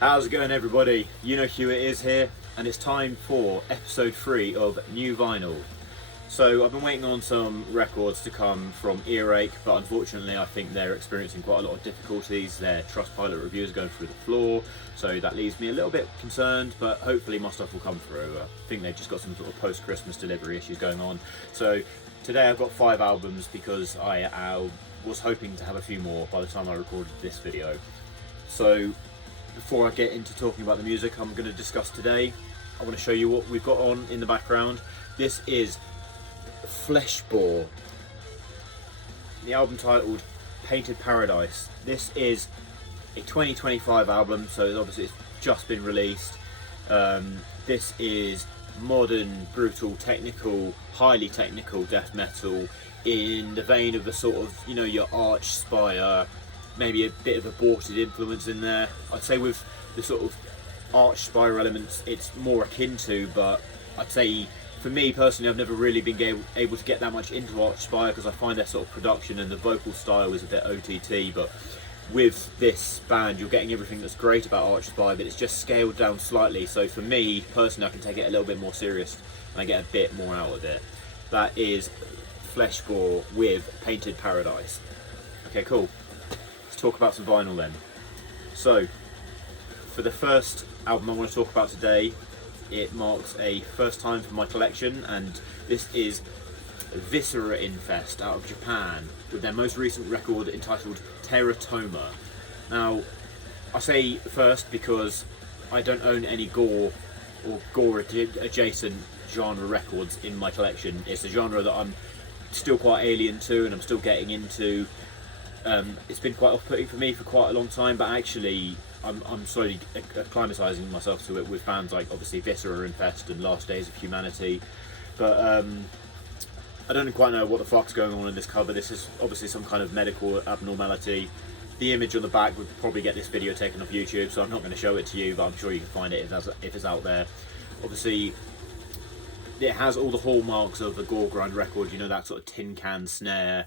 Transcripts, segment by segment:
How's it going, everybody? You know who it is here, and it's time for episode 3 of New Vinyl. So I've been waiting on some records to come from Earache, but unfortunately I think they're experiencing quite a lot of difficulties. Their Trustpilot reviews are going through the floor, so that leaves me a little bit concerned, but hopefully my stuff will come through. I think they've just got some sort of post-Christmas delivery issues going on. So today I've got 5 albums because I was hoping to have a few more by the time I recorded this video. So before I get into talking about the music I'm going to discuss today, I want to show you what we've got on in the background. This is Fleshbore, the album titled Painted Paradise. This is a 2025 album, so obviously it's just been released. This is modern, brutal, technical, highly technical death metal in the vein of the sort of, you know, your Arch Spire, maybe a bit of aborted influence in there. I'd say with the sort of Arch Spire elements it's more akin to, but I'd say for me personally I've never really been able to get that much into Arch Spire because I find their sort of production and the vocal style is a bit OTT, but with this band you're getting everything that's great about Arch Spire, but it's just scaled down slightly. So for me personally I can take it a little bit more serious and I get a bit more out of it. That is Fleshbore with Painted Paradise. Okay, cool. Talk about some vinyl then. So for the first album I want to talk about today, it marks a first time for my collection, and this is Viscera Infest out of Japan with their most recent record entitled Teratoma. Now I say first because I don't own any gore or gore adjacent genre records in my collection. It's a genre that I'm still quite alien to and I'm still getting into. It's been quite off-putting for me for quite a long time, but actually I'm slowly acclimatising myself to it with bands like obviously Viscera Infest and Last Days of Humanity. But I don't quite know what the fuck's going on in this cover. This is obviously some kind of medical abnormality. The image on the back would probably get this video taken off YouTube, so I'm not going to show it to you, but I'm sure you can find it if it's out there. Obviously it has all the hallmarks of a gore grind record, you know, that sort of tin can snare,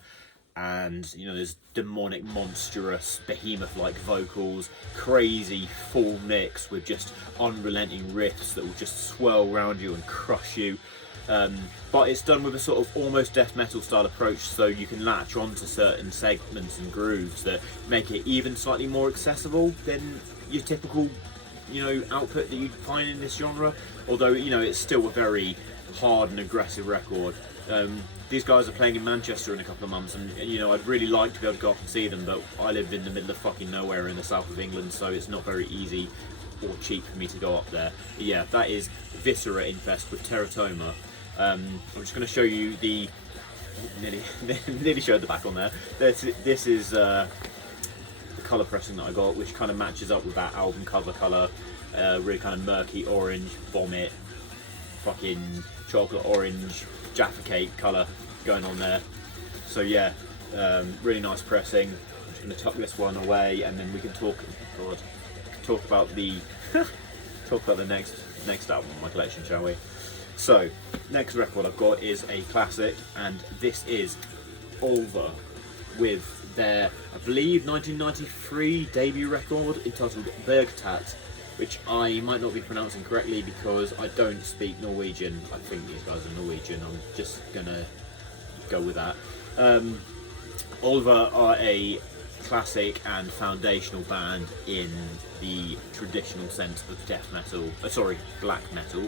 and you know, there's demonic, monstrous, behemoth-like vocals, crazy full mix with just unrelenting riffs that will just swirl around you and crush you. But it's done with a sort of almost death metal style approach, so you can latch onto certain segments and grooves that make it even slightly more accessible than your typical, you know, output that you'd find in this genre. Although, you know, it's still a very hard and aggressive record. These guys are playing in Manchester in a couple of months, and you know, I'd really like to be able to go up and see them, but I live in the middle of fucking nowhere in the south of England, so it's not very easy or cheap for me to go up there. But yeah, that is Viscera Infest with Teratoma. I'm just going to show you the nearly showed the back on there. This is the colour pressing that I got, which kind of matches up with that album cover colour. Really kind of murky orange, vomit, fucking chocolate orange, Jaffa cake colour going on there. So yeah, really nice pressing. I'm just going to tuck this one away, and then we can talk about the next album in my collection, shall we? So next record I've got is a classic, and this is Ulver with their, I believe, 1993 debut record entitled Bergtatt, which I might not be pronouncing correctly because I don't speak Norwegian. I think these guys are Norwegian, I'm just gonna go with that. Ulver are a classic and foundational band in the traditional sense of death metal, black metal,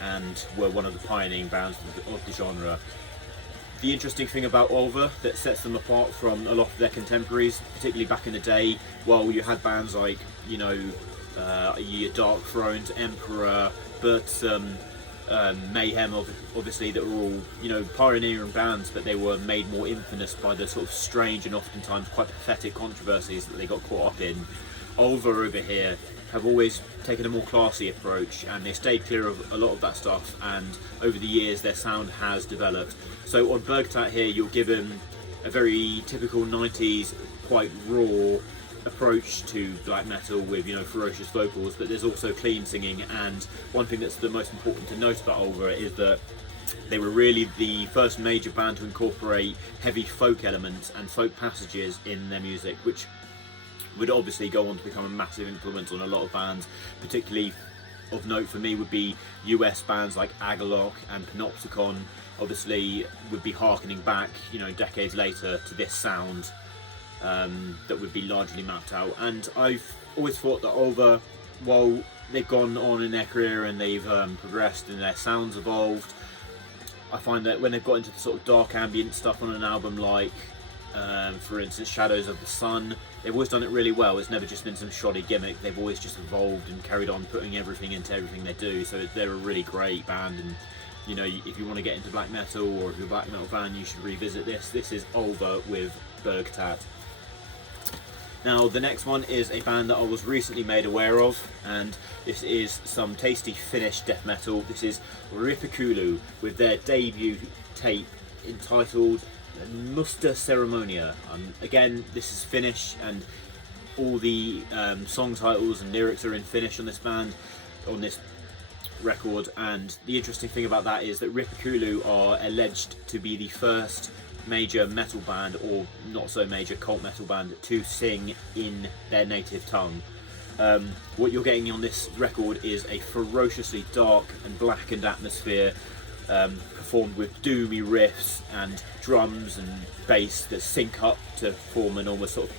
and were one of the pioneering bands of the genre. The interesting thing about Ulver that sets them apart from a lot of their contemporaries, particularly back in the day, while you had bands like, you know, your Dark Thrones, Emperor, Bergtatt, Mayhem, obviously, that were all, you know, pioneering bands, but they were made more infamous by the sort of strange and oftentimes quite pathetic controversies that they got caught up in. Ulver over here have always taken a more classy approach, and they stayed clear of a lot of that stuff, and over the years their sound has developed. So on Bergtatt here you're given a very typical 90s, quite raw approach to black metal with, you know, ferocious vocals, but there's also clean singing. And one thing that's the most important to note about Ulver is that they were really the first major band to incorporate heavy folk elements and folk passages in their music, which would obviously go on to become a massive influence on a lot of bands. Particularly of note for me would be US bands like Agalloch and Panopticon. Obviously would be harkening back, you know, decades later to this sound that would be largely mapped out. And I've always thought that Ulver, while they've gone on in their career and they've progressed and their sounds evolved, I find that when they've got into the sort of dark ambient stuff on an album like for instance Shadows of the Sun, they've always done it really well. It's never just been some shoddy gimmick. They've always just evolved and carried on putting everything into everything they do. So they're a really great band, and you know, if you want to get into black metal, or if you're a black metal fan, you should revisit this. This is Ulver with Bergtatt. Now the next one is a band that I was recently made aware of, and this is some tasty Finnish death metal. This is Rippikoulu with their debut tape entitled Musta Seremonia. Again, this is Finnish, and all the song titles and lyrics are in Finnish on this band, on this record. And the interesting thing about that is that Rippikoulu are alleged to be the first major metal band, or not so major cult metal band, to sing in their native tongue. What you're getting on this record is a ferociously dark and blackened atmosphere, performed with doomy riffs and drums and bass that sync up to form an almost sort of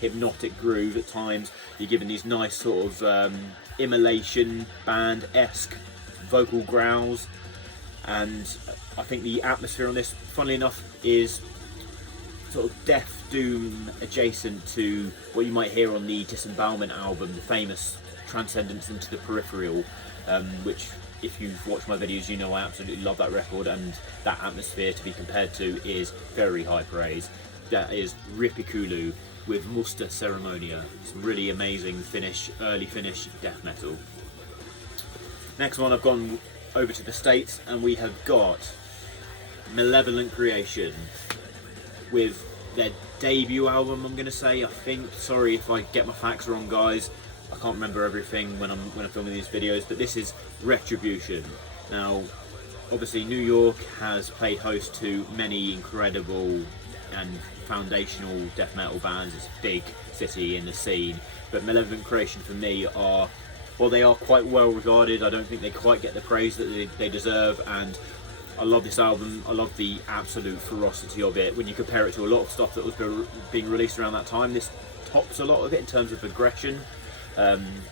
hypnotic groove at times. You're given these nice sort of immolation band-esque vocal growls, and I think the atmosphere on this, funnily enough, is sort of death doom adjacent to what you might hear on the Disembowelment album, the famous Transcendence into the Peripheral, which, if you've watched my videos, you know I absolutely love that record, and that atmosphere to be compared to is very high praise. That is Rippikoulu with Musta Seremonia. Some really amazing Finnish, early Finnish death metal. Next one, I've gone over to the States, and we have got Malevolent Creation with their debut album, I'm going to say, I think. Sorry if I get my facts wrong, guys. I can't remember everything when I'm filming these videos, but this is Retribution. Now, obviously New York has played host to many incredible and foundational death metal bands. It's a big city in the scene, but Malevolent Creation for me are, well, they are quite well regarded. I don't think they quite get the praise that they deserve, and I love this album. I love the absolute ferocity of it. When you compare it to a lot of stuff that was being released around that time, this tops a lot of it in terms of aggression.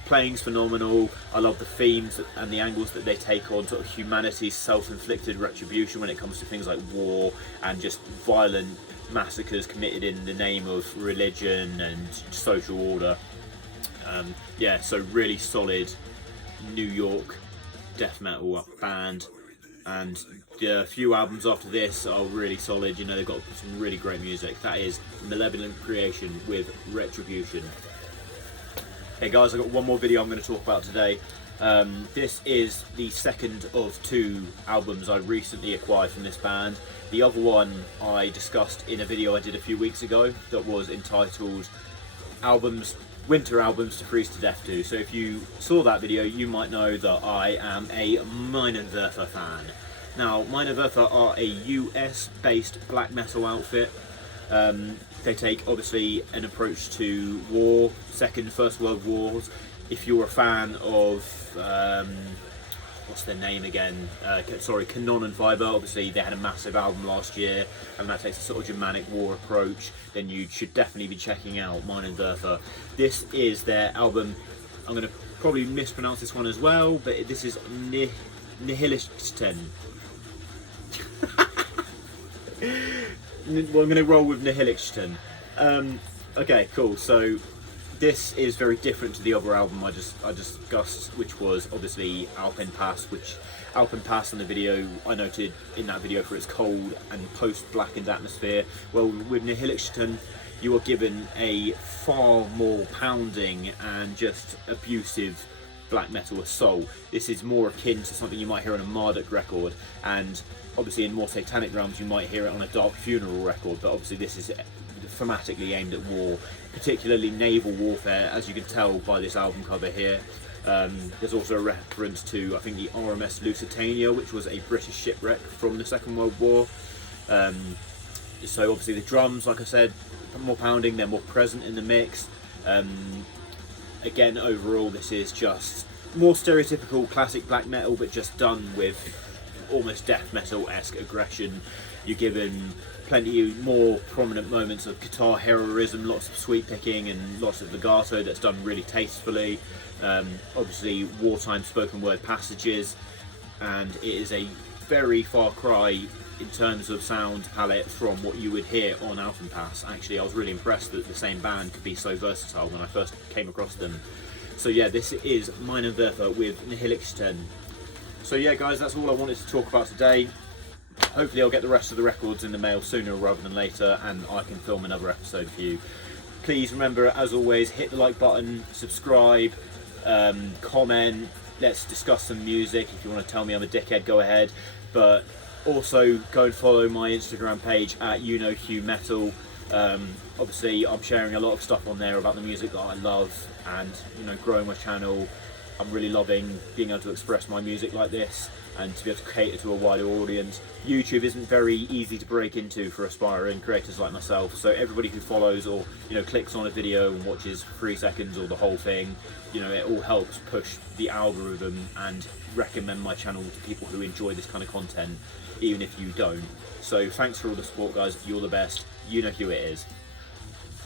Playing's phenomenal. I love the themes and the angles that they take on sort of humanity's self-inflicted retribution when it comes to things like war and just violent massacres committed in the name of religion and social order. Yeah, so really solid New York death metal band, and the few albums after this are really solid. You know, they've got some really great music. That is Malevolent Creation with Retribution. Hey guys, I've got one more video I'm going to talk about today. This is the second of two albums I recently acquired from this band. The other one I discussed in a video I did a few weeks ago that was entitled Winter Albums to Freeze to Death To. So if you saw that video, you might know that I am a Minenwerfer fan. Now, Minenwerfer are a US based black metal outfit. They take obviously an approach to war, First World Wars. If you're a fan of what's their name again? Canon and Fiber. Obviously, they had a massive album last year, and that takes a sort of Germanic war approach. Then you should definitely be checking out Minenwerfer. This is their album. I'm going to probably mispronounce this one as well, but this is Nihilistischen. Well, I'm going to roll with Nihilistischen. Okay, cool. So this is very different to the other album I discussed, which was obviously Alpen Pass, which Alpen Pass in the video I noted in that video for its cold and post-blackened atmosphere. Well, with Nihilistischen, you are given a far more pounding and just abusive black metal assault. This is more akin to something you might hear on a Marduk record, and obviously in more satanic realms you might hear it on a Dark Funeral record, but obviously this is thematically aimed at war, particularly naval warfare, as you can tell by this album cover here. There's also a reference to, I think, the RMS Lusitania, which was a British shipwreck from the Second World War. So obviously the drums, like I said, more pounding, they're more present in the mix. Again, overall, this is just more stereotypical classic black metal, but just done with almost death metal-esque aggression. You're given plenty more prominent moments of guitar heroism, lots of sweep picking and lots of legato that's done really tastefully. Obviously wartime spoken word passages, and it is a very far cry in terms of sound palette from what you would hear on Pass. Actually, I was really impressed that the same band could be so versatile when I first came across them. So yeah, this is Minenwerfer with Nihilistischen. So yeah guys, that's all I wanted to talk about today. Hopefully I'll get the rest of the records in the mail sooner rather than later, and I can film another episode for you. Please remember, as always, hit the like button, subscribe, comment, let's discuss some music. If you want to tell me I'm a dickhead, go ahead. But also go and follow my Instagram page at YouKnowHughMetal. Obviously I'm sharing a lot of stuff on there about the music that I love, and growing my channel. I'm really loving being able to express my music like this and to be able to cater to a wider audience. YouTube isn't very easy to break into for aspiring creators like myself, so everybody who follows or clicks on a video and watches 3 seconds or the whole thing, it all helps push the algorithm and recommend my channel to people who enjoy this kind of content, even if you don't. So thanks for all the support guys, you're the best, you know who it is.